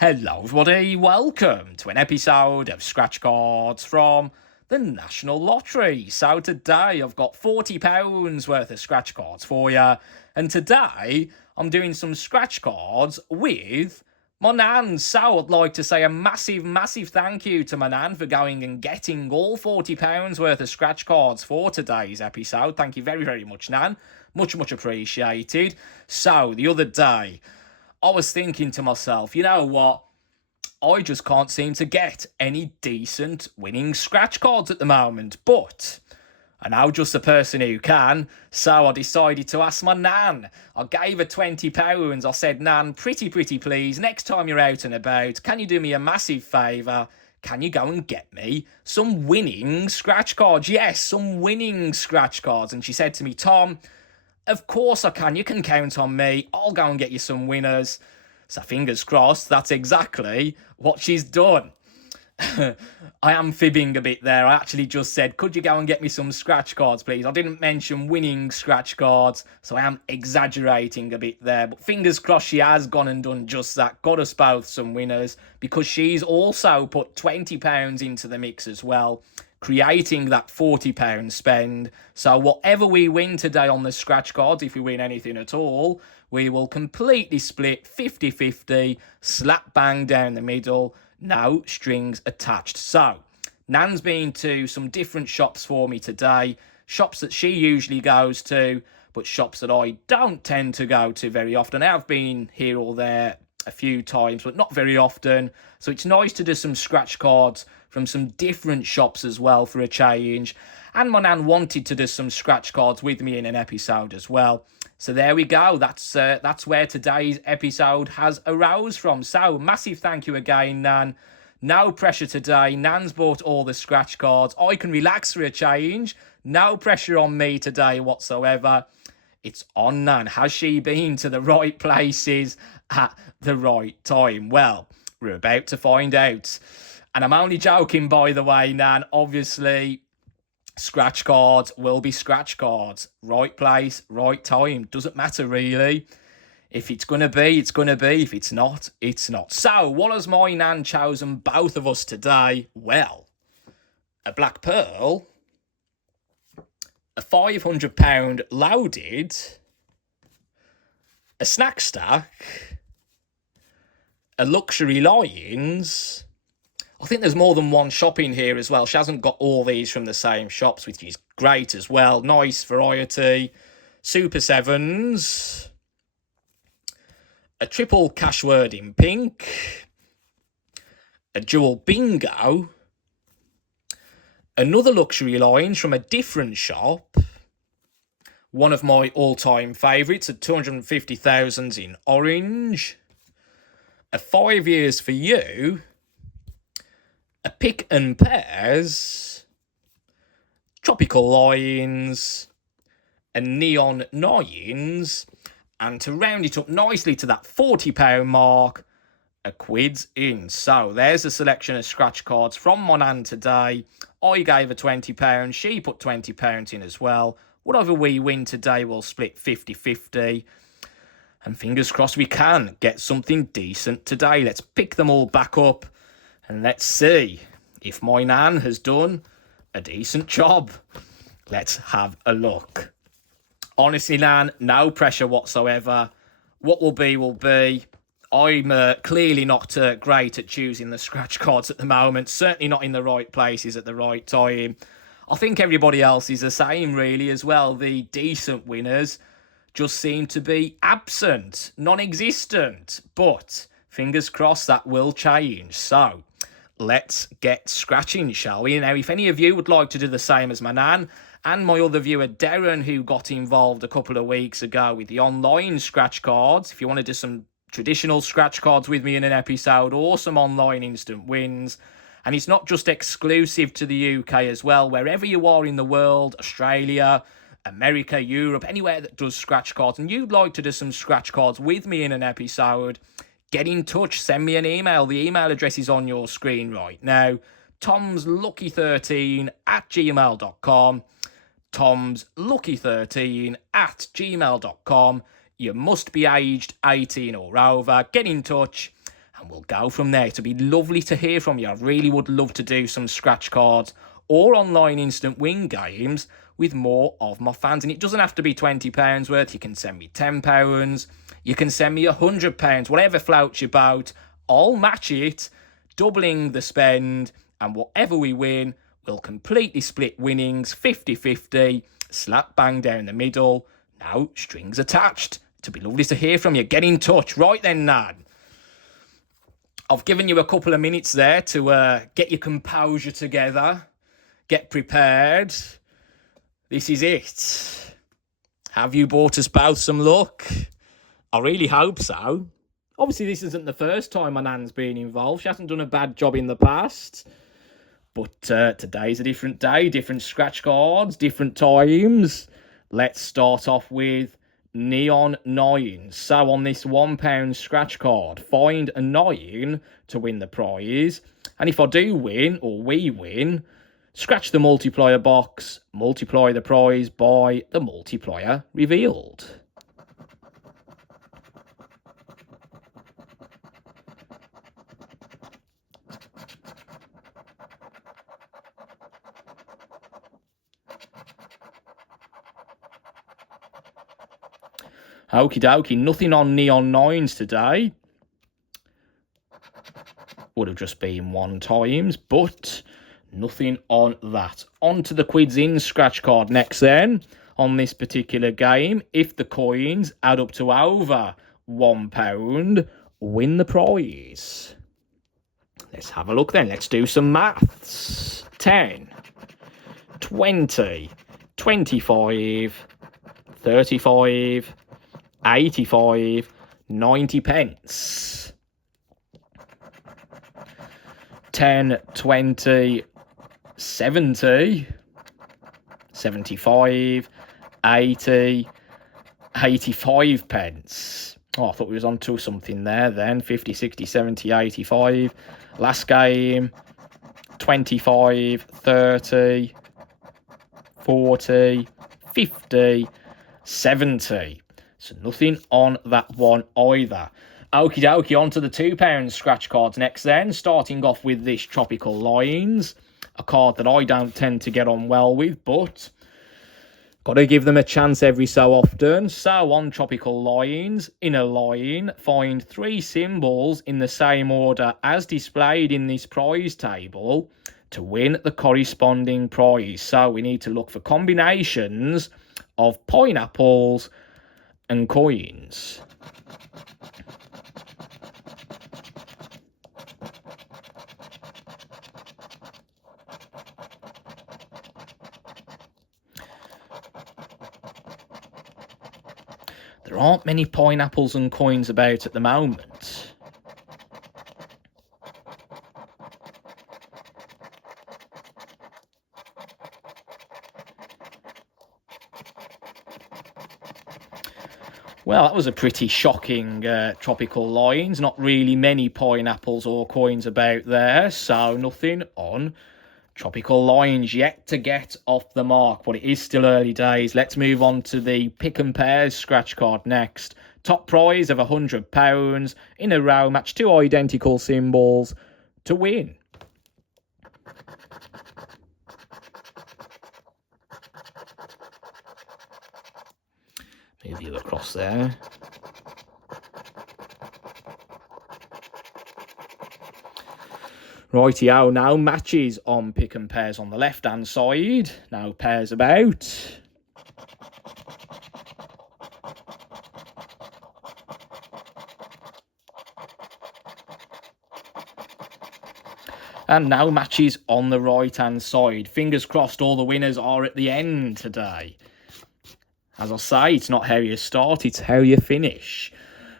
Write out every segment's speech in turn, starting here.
Hello everybody, welcome to an episode of Scratchcards from the National Lottery. So today I've got £40 worth of scratch cards for you, and today I'm doing some scratch cards with my nan. So I'd like to say a massive thank you to my nan for going and getting all £40 worth of scratch cards for today's episode. Thank you very much, nan. Much appreciated. So the other day I was thinking to myself, you know what? I just can't seem to get any decent winning scratch cards at the moment, but I know just the person who can, so I decided to ask my nan. I gave her £20. I said, Nan, pretty please, next time you're out and about, can you do me a massive favour? Can you go and get me some winning scratch cards? Yes, some winning scratch cards. And she said to me, Tom, of course I can. You can count on me. I'll go and get you some winners. So fingers crossed, that's exactly what she's done. I am fibbing a bit there. I actually just said, could you go and get me some scratch cards, please? I didn't mention winning scratch cards, so I am exaggerating a bit there. But fingers crossed she has gone and done just that. Got us both some winners, because she's also put £20 into the mix as well, creating that £40 spend. So whatever we win today on the scratch cards, if we win anything at all, we will completely split 50-50, slap bang down the middle, no strings attached. So Nan's been to some different shops for me today, shops that she usually goes to, but shops that I don't tend to go to very often. I've been here or there a few times, but not very often. So it's nice to do some scratch cards from some different shops as well for a change. And my nan wanted to do some scratch cards with me in an episode as well. So there we go. That's where today's episode has arose from. So massive thank you again, Nan. No pressure today. Nan's bought all the scratch cards. I can relax for a change. No pressure on me today whatsoever. It's on Nan. Has she been to the right places at the right time? Well, we're about to find out. And I'm only joking, by the way, Nan. Obviously, scratch cards will be scratch cards. Right place, right time. Doesn't matter, really. If it's going to be, it's going to be. If it's not, it's not. So, what has my nan chosen both of us today? Well, a black pearl, a £500 loaded, a snack stack, a luxury lions. I think there's more than one shop in here as well. She hasn't got all these from the same shops, which is great as well. Nice variety. Super Sevens. A triple Cashword in pink. A dual bingo. Another luxury lines from a different shop. One of my all-time favourites at 250,000 in orange. A 5 years for you. A pick and pairs, tropical lines, and neon nines, and to round it up nicely to that £40 mark, a Quids in. So there's a selection of scratch cards from my nan today. I gave her £20, she put £20 in as well. Whatever we win today, we'll split 50-50. And fingers crossed we can get something decent today. Let's pick them all back up. And let's see if my nan has done a decent job. Let's have a look. Honestly, Nan, no pressure whatsoever. What will be, will be. I'm clearly not great at choosing the scratch cards at the moment. Certainly not in the right places at the right time. I think everybody else is the same, really, as well. The decent winners just seem to be absent, non-existent. But fingers crossed that will change. So let's get scratching, shall we? Now, if any of you would like to do the same as my nan and my other viewer, Darren, who got involved a couple of weeks ago with the online scratch cards, if you want to do some traditional scratch cards with me in an episode or some online instant wins, and it's not just exclusive to the UK as well, wherever you are in the world, Australia, America, Europe, anywhere that does scratch cards, and you'd like to do some scratch cards with me in an episode, get in touch, send me an email. The email address is on your screen right now. tomslucky13@gmail.com. tomslucky13@gmail.com. You must be aged 18 or over. Get in touch and we'll go from there. It'd be lovely to hear from you. I really would love to do some scratch cards or online instant win games with more of my fans. And it doesn't have to be £20 worth. You can send me £10. You can send me £100. Whatever floats your boat, I'll match it, doubling the spend. And whatever we win, we'll completely split winnings 50-50, slap bang down the middle. No strings attached. It'd be lovely to hear from you. Get in touch. Right then, Nan. I've given you a couple of minutes there to get your composure together. Get prepared. This is it. Have you brought us both some luck? I really hope so. Obviously, this isn't the first time my Nan's been involved. She hasn't done a bad job in the past. But today's a different day, different scratch cards, different times. Let's start off with Neon 9. So on this £1 scratch card, find a 9 to win the prize. And if I do win, or we win, scratch the multiplier box, multiply the prize by the multiplier revealed. Okie dokie, nothing on Neon 9s today. Would have just been 1 times, but nothing on that. On to the Quids in scratch card next then. On this particular game, if the coins add up to over £1, win the prize. Let's have a look then. Let's do some maths. 10, 20, 25, 35, 85, 90 pence. 10, 20, 70, 75, 80, 85 pence. Oh, I thought we was on to something there then. 50, 60, 70, 85. Last game, 25, 30, 40, 50, 70. So nothing on that one either. Okie dokie, on to the £2 scratch cards next then. Starting off with this Tropical Lines. A card that I don't tend to get on well with, but got to give them a chance every so often. So on Tropical Lines, in a line, find 3 symbols in the same order as displayed in this prize table to win the corresponding prize. So we need to look for combinations of pineapples and coins. There aren't many pineapples and coins about at the moment. Well, that was a pretty shocking Tropical Lines. Not really many pineapples or coins about there, so nothing on Tropical Lines yet to get off the mark, but it is still early days. Let's move on to the Pick and Pairs scratch card next. Top prize of £100. In a row, match 2 identical symbols to win. Move you across there. Rightio, now matches on Pick and Pairs on the left-hand side. Now pairs about. And now matches on the right-hand side. Fingers crossed all the winners are at the end today. As I say, it's not how you start, it's how you finish.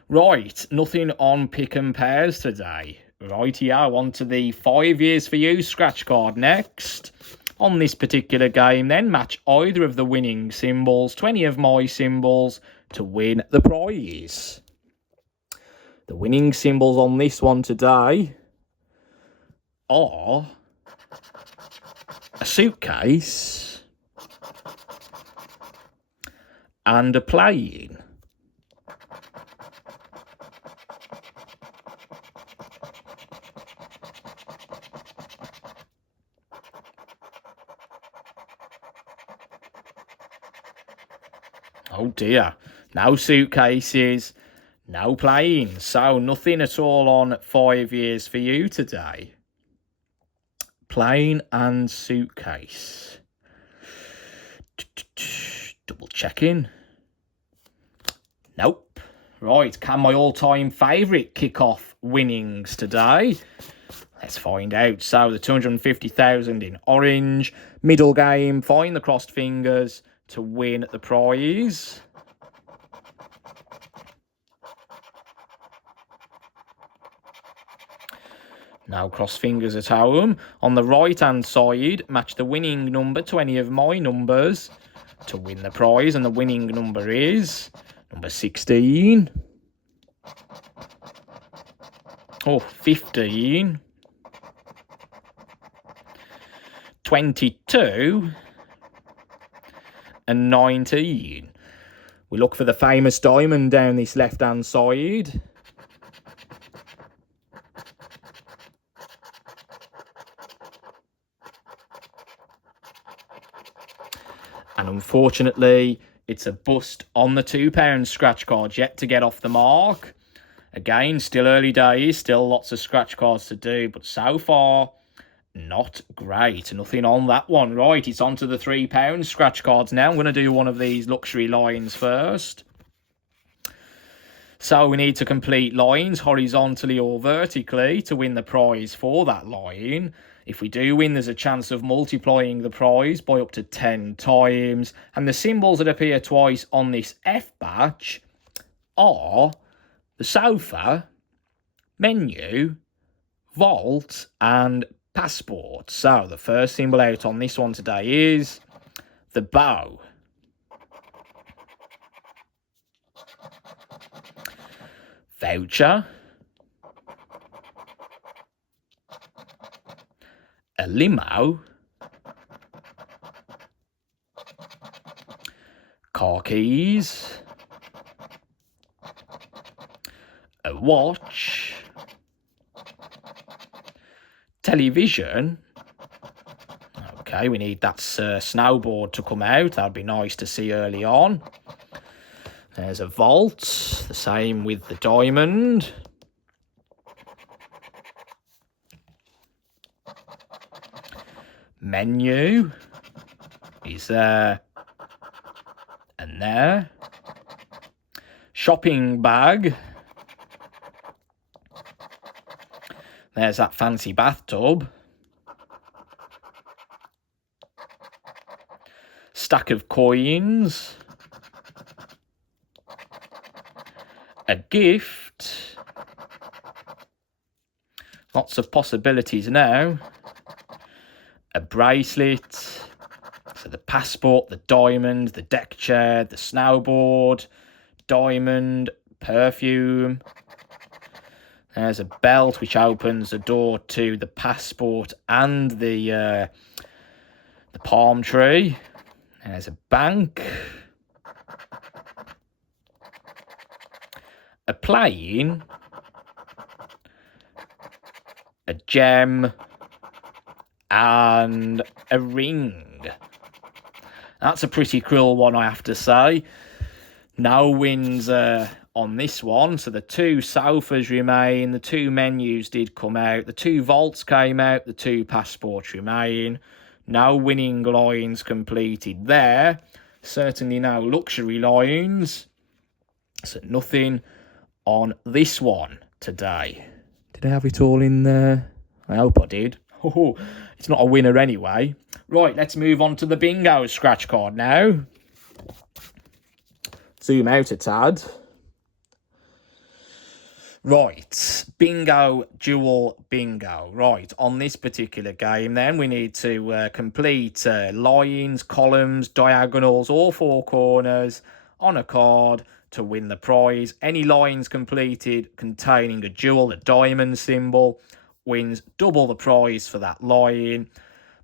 Right, nothing on Pick and Pairs today. Rightio, on to the 5 years for you scratch card next. On this particular game then, match either of the winning symbols, 20 of my symbols, to win the prize. The winning symbols on this one today are a suitcase and a plane. dear. No suitcases, no planes. So nothing at all on 5 years for you today. Plane and suitcase. Double checking. Nope. Right, can my all-time favourite kick-off winnings today? Let's find out. So the 250,000 in orange. Middle game, find the crossed fingers to win the prize. Now cross fingers at home. On the right-hand side, match the winning number to any of my numbers to win the prize. And the winning number is number 16. Oh, 15. 22. And 19. We look for the famous diamond down this left-hand side. And unfortunately, it's a bust on the £2 scratch cards, yet to get off the mark. Again, still early days, still lots of scratch cards to do, but so far, not great. Nothing on that one. Right, it's on to the £3 scratch cards now. I'm going to do one of these luxury lines first. So we need to complete lines horizontally or vertically to win the prize for that line. If we do win, there's a chance of multiplying the prize by up to 10 times. And the symbols that appear twice on this F batch are the sofa, menu, vault, and passport. So the first symbol out on this one today is the bow. Voucher. A limo. Car keys. A watch. Television. Okay, we need that snowboard to come out. That'd be nice to see early on. There's a vault. The same with the diamond. Menu is there and there. Shopping bag. There's that fancy bathtub. Stack of coins. A gift. Lots of possibilities now. A bracelet. So the passport, the diamond, the deck chair, the snowboard, diamond, perfume. There's a belt which opens the door to the passport and the palm tree. There's a bank. A plane. A gem. And a ring. That's a pretty cruel one, I have to say. No wins on this one. So the 2 sofas remain. The 2 menus did come out. The 2 vaults came out. The 2 passports remain. No winning lines completed there. Certainly no luxury lines. So nothing on this one today. Did I have it all in there? I hope I did. Oh, it's not a winner anyway. Right, let's move on to the bingo scratch card now. Zoom out a tad. Right, bingo, dual bingo. Right, on this particular game then, we need to complete lines, columns, diagonals, all 4 corners on a card to win the prize. Any lines completed containing a jewel, a diamond symbol, wins double the prize for that line.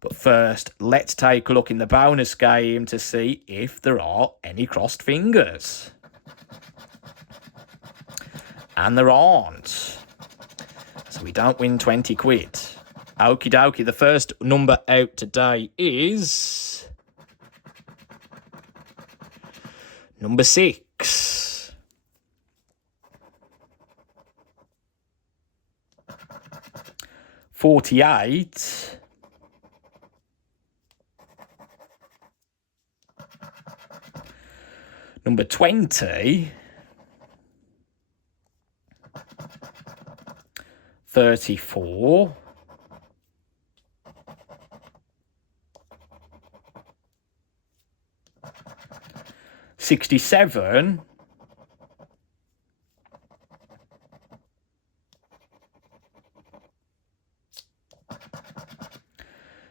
But first, let's take a look in the bonus game to see if there are any crossed fingers. And there aren't. So we don't win 20 quid. Okie dokie, the first number out today is Number 6. $48. Number 20. $34. 67.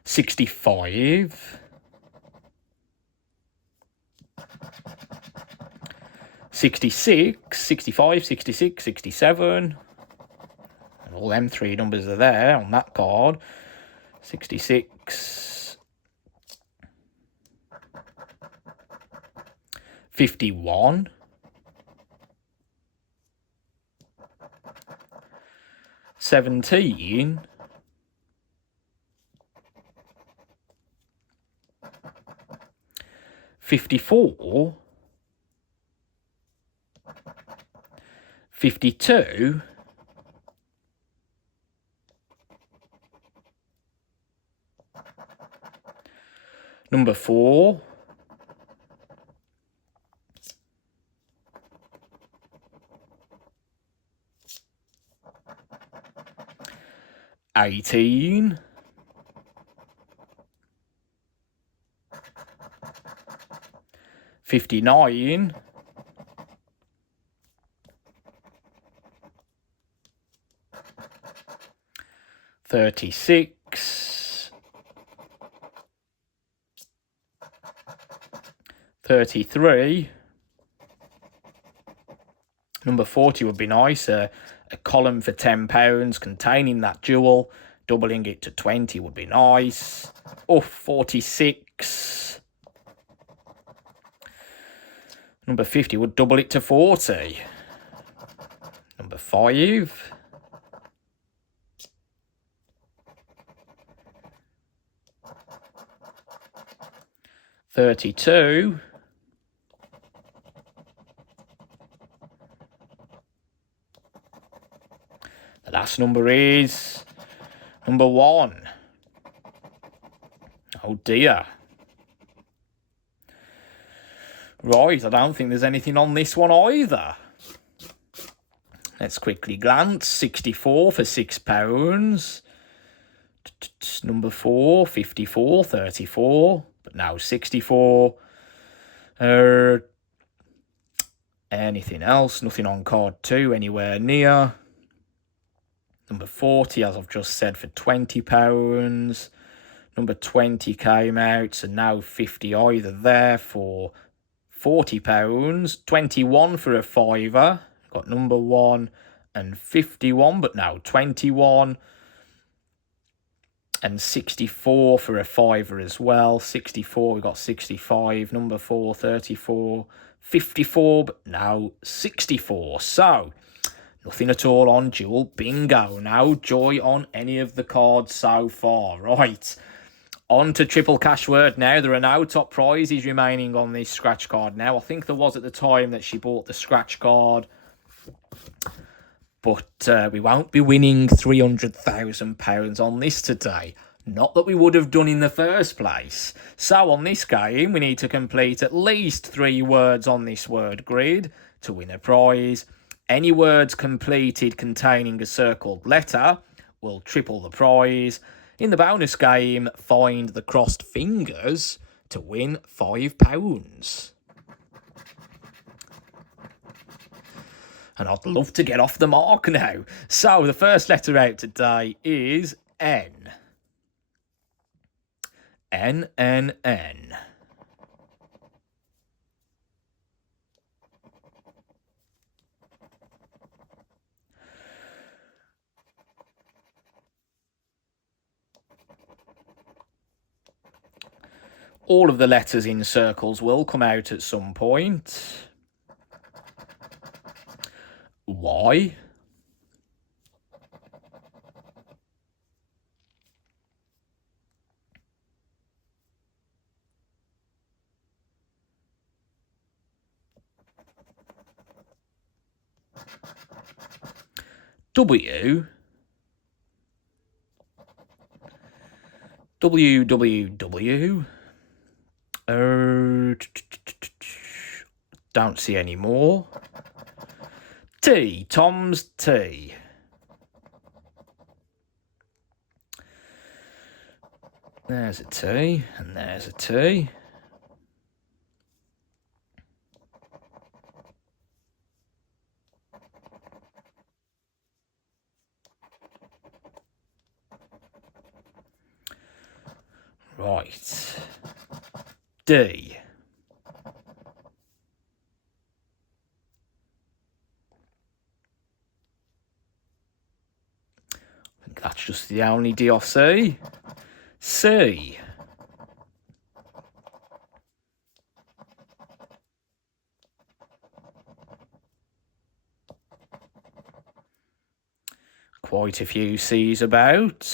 65. 66, 65, 66, 67. And all them 3 numbers are there on that card. 66. 51. 17. 54. 52. 4. 18. 59. 36. 33. Number 40 would be nice. A column for £10 containing that jewel. Doubling it to 20 would be nice. Oh, 46. Number 50 would double it to 40. Number 5. 32. The last number is number 1. Oh dear. Right, I don't think there's anything on this one either. Let's quickly glance. 64 for £6. Number 4, 54, 34. But now 64. Anything else? Nothing on card 2 anywhere near. Number 40, as I've just said, for £20. Number 20 came out, so now 50 either there for £40. 21 for a fiver. Got number 1 and 51, but now 21. And 64 for a fiver as well. 64, we got 65. Number 4, 34. 54, but now 64. So, nothing at all on dual bingo. No joy on any of the cards so far. Right. On to triple cash word now. There are no top prizes remaining on this scratch card now. I think there was at the time that she bought the scratch card. But we won't be winning £300,000 on this today. Not that we would have done in the first place. So on this game, we need to complete at least 3 words on this word grid to win a prize. Any words completed containing a circled letter will triple the prize. In the bonus game, find the crossed fingers to win £5. And I'd love to get off the mark now. So the first letter out today is N. N, N, N. All of the letters in circles will come out at some point. Y. W, W, W, W. Don't see any more. T, Tom's T. There's a T, and there's a T. Right. D. I think that's just the only D I see. C. Quite a few C's about.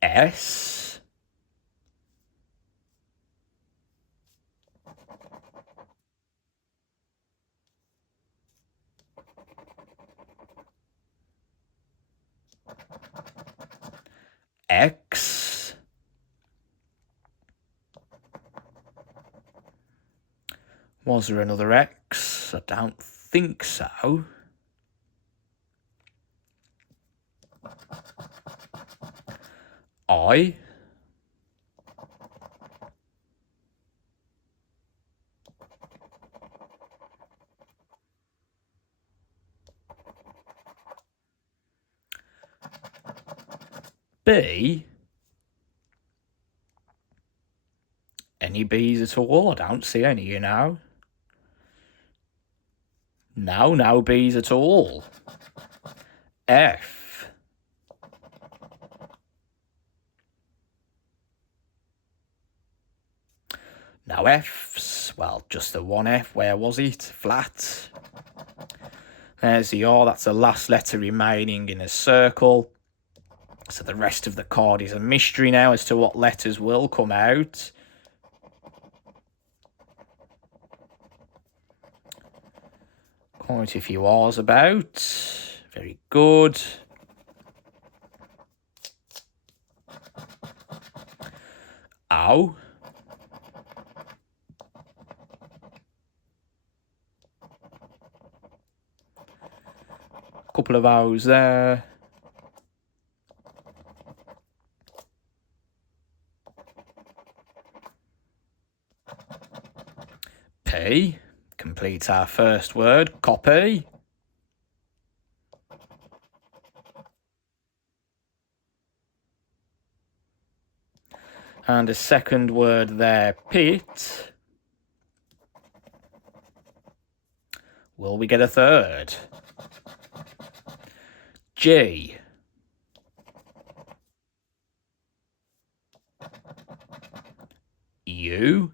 S. X. Was there another X? I don't think so. I. B. Any B's at all? I don't see any, you know. No B's at all. F. No F's. Well, just the one F. Where was it? Flat. There's the R. That's the last letter remaining in a circle. So the rest of the card is a mystery now as to what letters will come out. Quite a few R's about. Very good. O. Couple of O's there. P. Completes our first word. Copy. And a second word there. Pit. Will we get a third? G. U.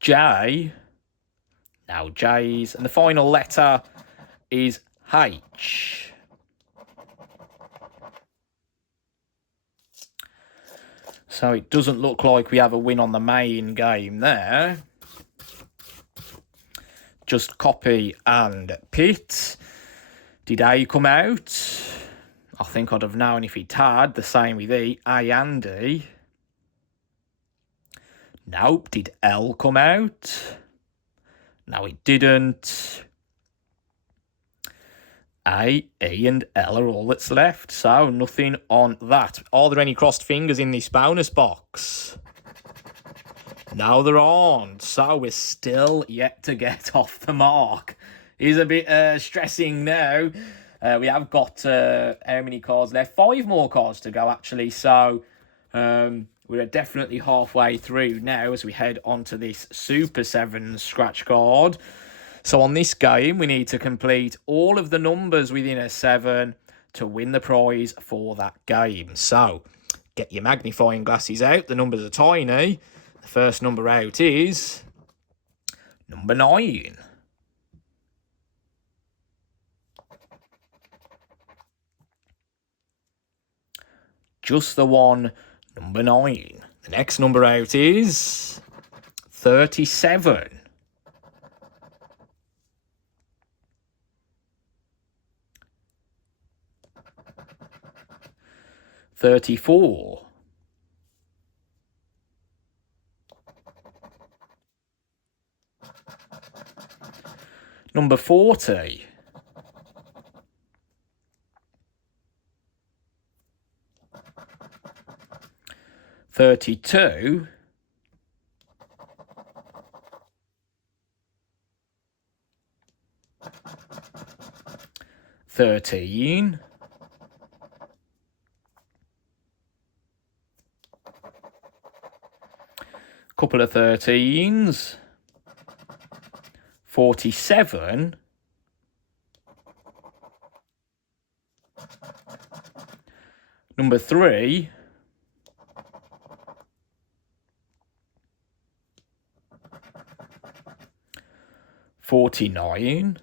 J. Now J's. And the final letter is H. So it doesn't look like we have a win on the main game there. Just copy and pit. Did A come out? I think I'd have known if it had. The same with E, A and E. Nope. Did L come out? No, it didn't. A, E and L are all that's left. So nothing on that. Are there any crossed fingers in this bonus box? No, there aren't. So we're still yet to get off the mark. It's a bit stressing now. We have got how many cards left? 5 more cards to go, actually. So we're definitely halfway through now as we head on to this Super 7 scratch card. So on this game, we need to complete all of the numbers within a 7 to win the prize for that game. So get your magnifying glasses out. The numbers are tiny. The first number out is number 9. Just the one, number 9. The next number out is 37. 34. 40. 32. 13. 13s. 47. 3. 49.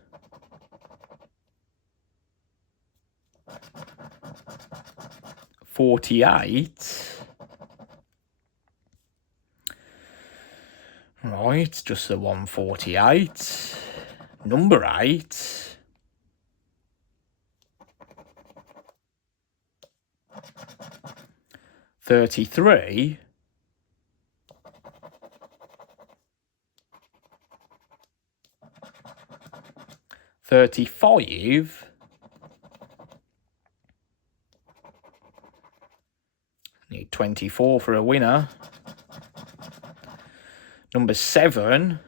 48. Right, just the 148. Number 8. 33. 35. Need 24 for a winner. Number 7.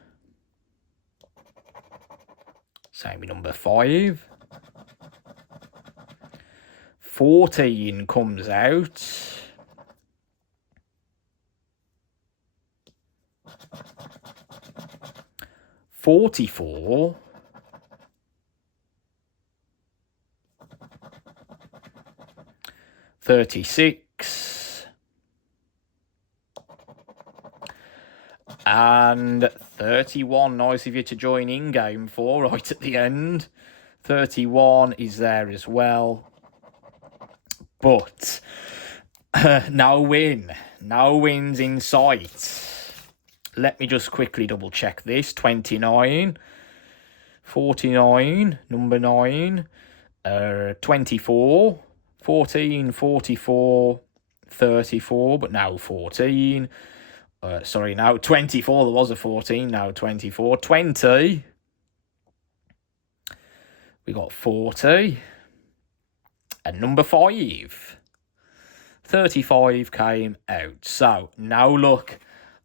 Same with number 5. 14 comes out. 44. 36. And 31. Nice of you to join in game 4 right at the end. 31 is there as well. But no win. No wins in sight. Let me just quickly double check this. 29. 49. Number 9. 24. 14. 44. 34. But now 14. Sorry, now 24. There was a 14. Now 24. 20. We got 40. And number 5. 35 came out. So, now look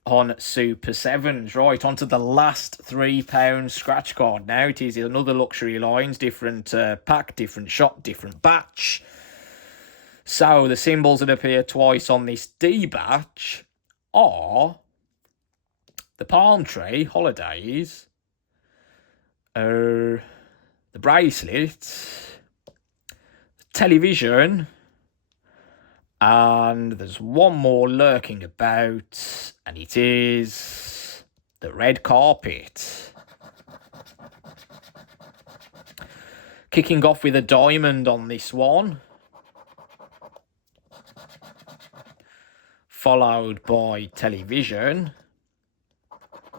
on Super 7s. Right, on to the last £3 scratch card. Now it is another luxury lines, different pack, different shot, different batch. So, the symbols that appear twice on this D batch are the palm tree, holidays, the bracelet, television, and there's one more lurking about, and it is the red carpet. Kicking off with a diamond on this one, followed by television,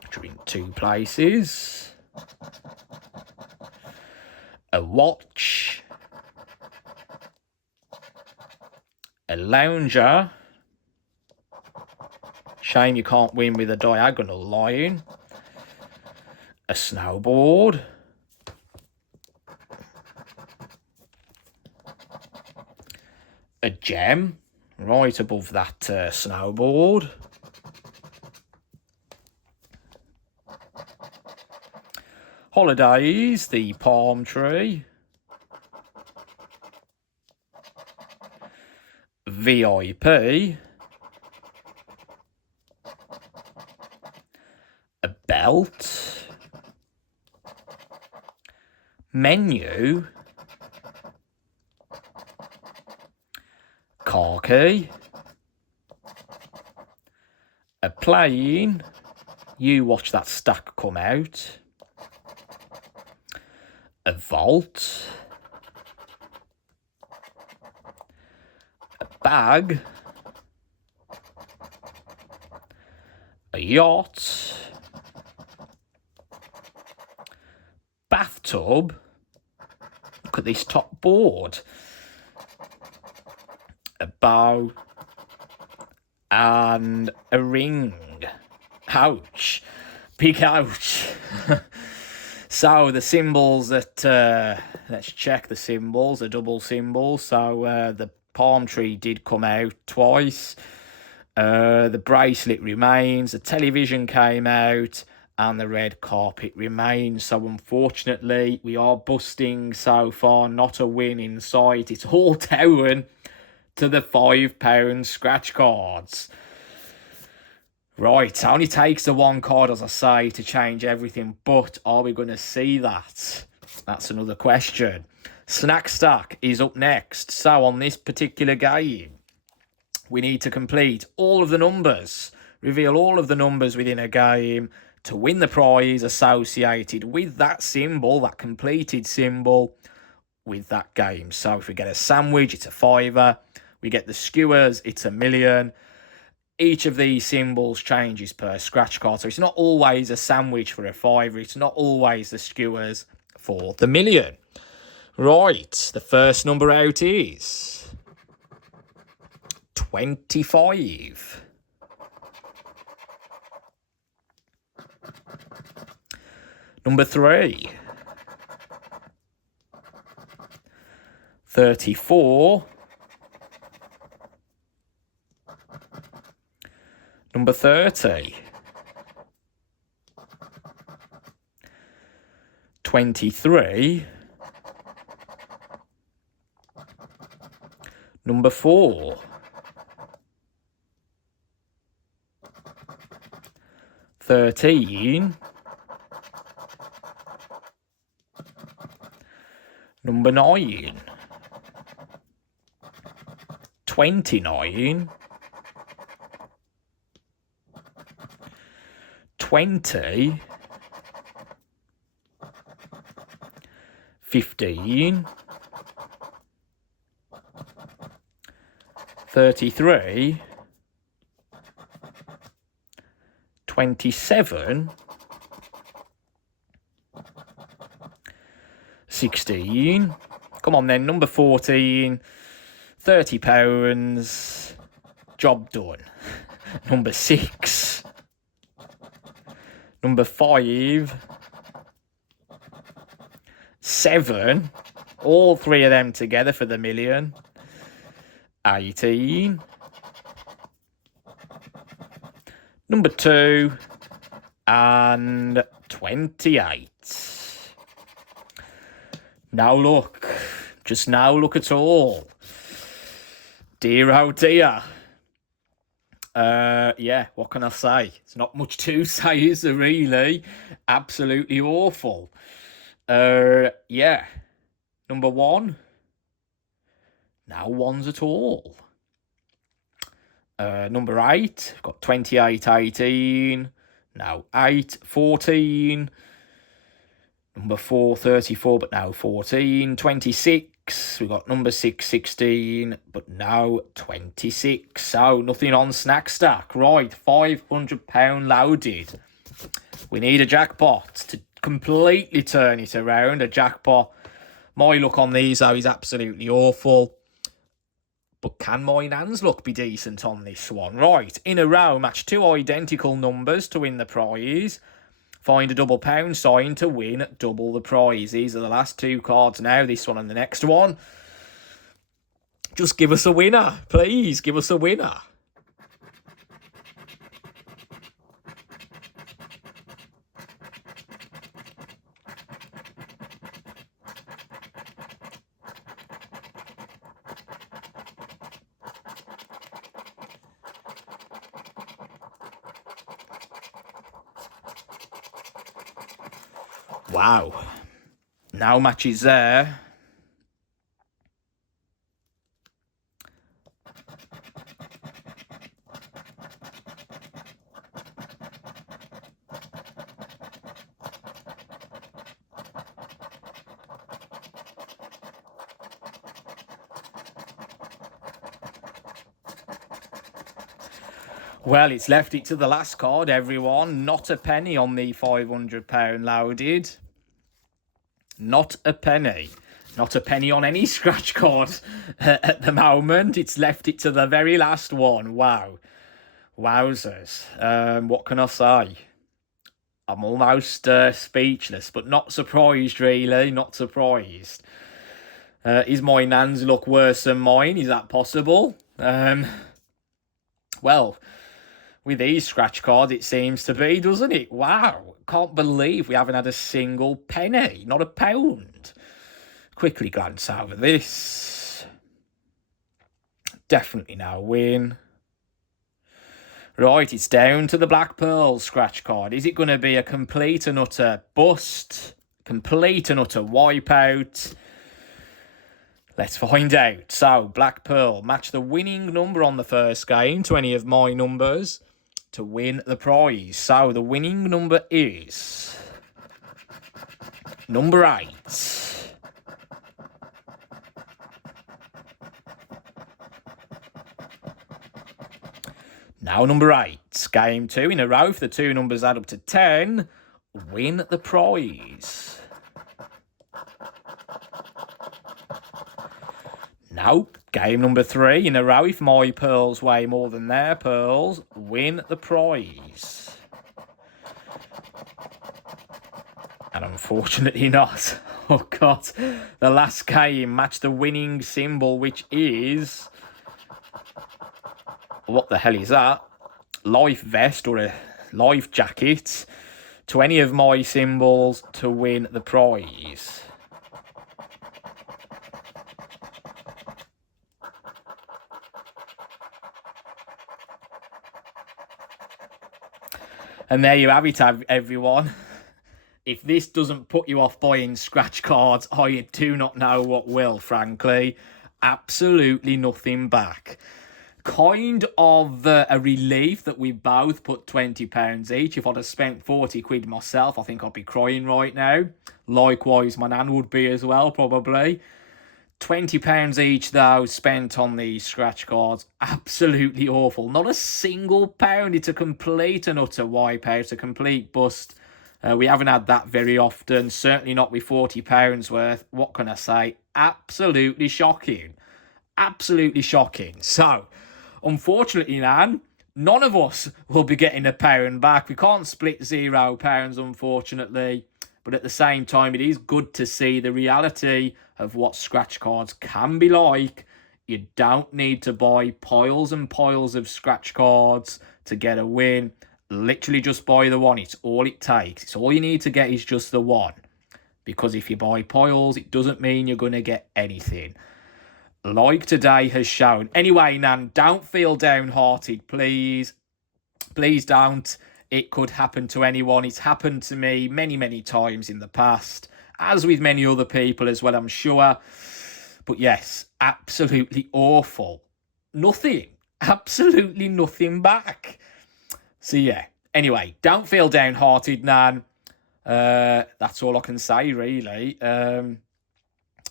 which are in 2 places, a watch, a lounger. Shame you can't win with a diagonal line. A snowboard. A gem right above that snowboard. Holidays, the palm tree. VIP. A belt. Menu. Car key. A plane. You watch that stack come out. A vault. bag, a yacht, bathtub. Look at this top board. A bow and a ring. Ouch. Big ouch. So the symbols that, let's check the symbols, the double symbols. So the palm tree did come out twice. The bracelet remains, the television came out, and the red carpet remains. So unfortunately, we are busting so far. Not a win in sight. It's all down to the £5 scratch cards. Right, it only takes the one card, as I say, to change everything. But are we going to see that? That's another question. Snack Stack is up next. So on this particular game, we need to complete all of the numbers, reveal all of the numbers within a game to win the prize associated with that symbol, that completed symbol with that game. So if we get a sandwich, it's a £5. We get the skewers, it's £1 million. Each of these symbols changes per scratch card. So it's not always a sandwich for a £5. It's not always the skewers for the £1 million. Right, the first number out is 25. Number 3. 34. Number 30. 23. Number 4. 13. Number 9. 29. 20. 15. 33. 27. 16. Come on then, number 14. £30. Job done. Number 6. Number 5. 7. All three of them together for the £1 million. 18. Number 2. And 28. Now look. Just now look at all. Dear oh dear. Yeah, what can I say? It's not much to say, is there really? Absolutely awful. Yeah. Number 1. No ones at all. Number 8. We've got 28, 18. Now 8, 14. Number 4, 34, but now 14. 26. We've got number 6, 16, but now 26. So nothing on Snack Stack. Right, £500 loaded. We need a jackpot to completely turn it around. A jackpot. My luck on these, though, is absolutely awful. But can my Nan's luck be decent on this one? Right, in a row, match 2 identical numbers to win the prize. Find a double pound sign to win double the prize. These are the last 2 cards now, this one and the next one. Just give us a winner, please. Give us a winner. Wow. Now matches there. Well, it's left it to the last card, everyone. Not a penny on the £500 loaded. Not a penny. Not a penny on any scratch card at the moment. It's left it to the very last one. Wow. Wowzers. What can I say? I'm almost speechless, but not surprised, really. Not surprised. Is my Nan's luck worse than mine? Is that possible? Well, with these scratch cards, it seems to be, doesn't it? Wow. Can't believe we haven't had a single penny. Not a pound. Quickly glance over this. Definitely no win. Right, it's down to the Black Pearl scratch card. Is it going to be a complete and utter bust? Complete and utter wipeout? Let's find out. So, Black Pearl, match the winning number on the first game to any of my numbers to win the prize. So, the winning number is number 8. Now number 8. Game 2 in a row. If the two numbers add up to 10, win the prize. Now, game number 3 in a row. If my pearls weigh more than their pearls, win the prize. And unfortunately not. Oh God. The last game matched the winning symbol, which is... what the hell is that? Life vest or a life jacket to any of my symbols to win the prize. And there you have it, everyone. If this doesn't put you off buying scratch cards, I do not know what will, frankly. Absolutely nothing back. Kind of a relief that we both put £20 each. If I'd have spent 40 quid myself, I think I'd be crying right now. Likewise, my nan would be as well, probably. £20 each, though, spent on these scratch cards. Absolutely awful. Not a single pound. It's a complete and utter wipeout, a complete bust. We haven't had that very often. Certainly not with £40 worth. What can I say? Absolutely shocking. Absolutely shocking. So, unfortunately, Nan, none of us will be getting a pound back. We can't split £0, unfortunately. But at the same time, it is good to see the reality of what scratch cards can be like. You don't need to buy piles and piles of scratch cards to get a win. Literally just buy the one. It's all it takes. It's all you need to get is just the one. Because if you buy piles, it doesn't mean you're going to get anything. Like today has shown. Anyway, Nan, don't feel downhearted, please. Please don't. It could happen to anyone. It's happened to me many, many times in the past, as with many other people as well, I'm sure. But yes, absolutely awful. Nothing. Absolutely nothing back. So yeah, anyway, don't feel downhearted, Nan. That's all I can say, really.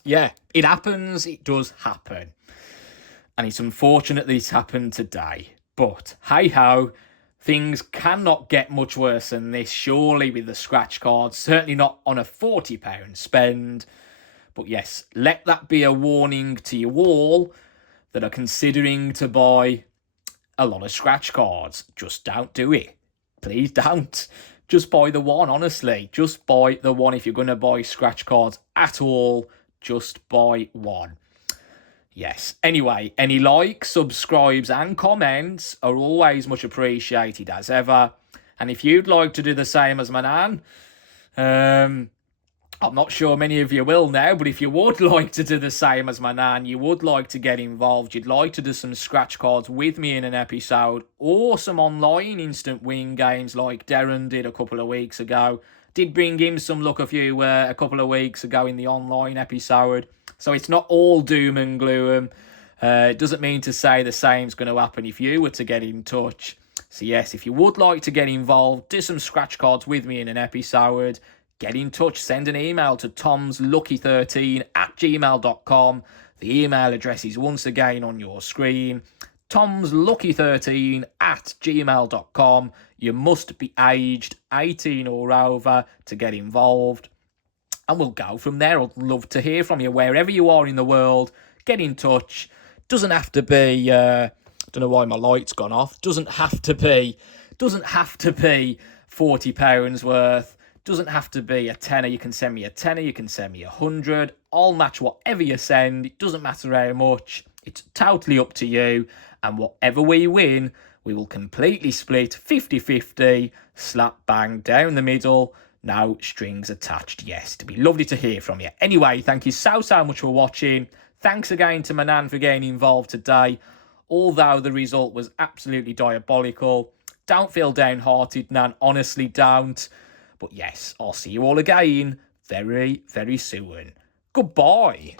Yeah, it happens. It does happen. And it's unfortunate that it's happened today. But hey-ho. Things cannot get much worse than this, surely, with the scratch cards. Certainly not on a £40 spend. But yes, let that be a warning to you all that are considering to buy a lot of scratch cards. Just don't do it. Please don't. Just buy the one, honestly. Just buy the one. If you're going to buy scratch cards at all, just buy one. Yes. Anyway, any likes, subscribes and comments are always much appreciated as ever. And if you'd like to do the same as my nan, I'm not sure many of you will now, but if you would like to do the same as my nan, you would like to get involved, you'd like to do some scratch cards with me in an episode, or some online instant win games like Darren did a couple of weeks ago. Did bring him some luck a couple of weeks ago in the online episode. So it's not all doom and gloom. It doesn't mean to say the same's going to happen if you were to get in touch. So yes, if you would like to get involved, do some scratch cards with me in an episode, get in touch, send an email to tomslucky13@gmail.com. The email address is once again on your screen. tomslucky13 at gmail.com. You must be aged 18 or over to get involved. And we'll go from there. I'd love to hear from you wherever you are in the world. Get in touch. Doesn't have to be, I don't know why my light's gone off. Doesn't have to be £40 worth. Doesn't have to be a tenner. You can send me a tenner. You can send me 100. I'll match whatever you send. It doesn't matter how much. It's totally up to you. And whatever we win, we will completely split 50-50, slap bang down the middle. No strings attached. Yes, it'd be lovely to hear from you. Anyway, thank you so much for watching. Thanks again to my nan for getting involved today. Although the result was absolutely diabolical. Don't feel downhearted, nan. Honestly, don't. But yes, I'll see you all again very, very soon. Goodbye.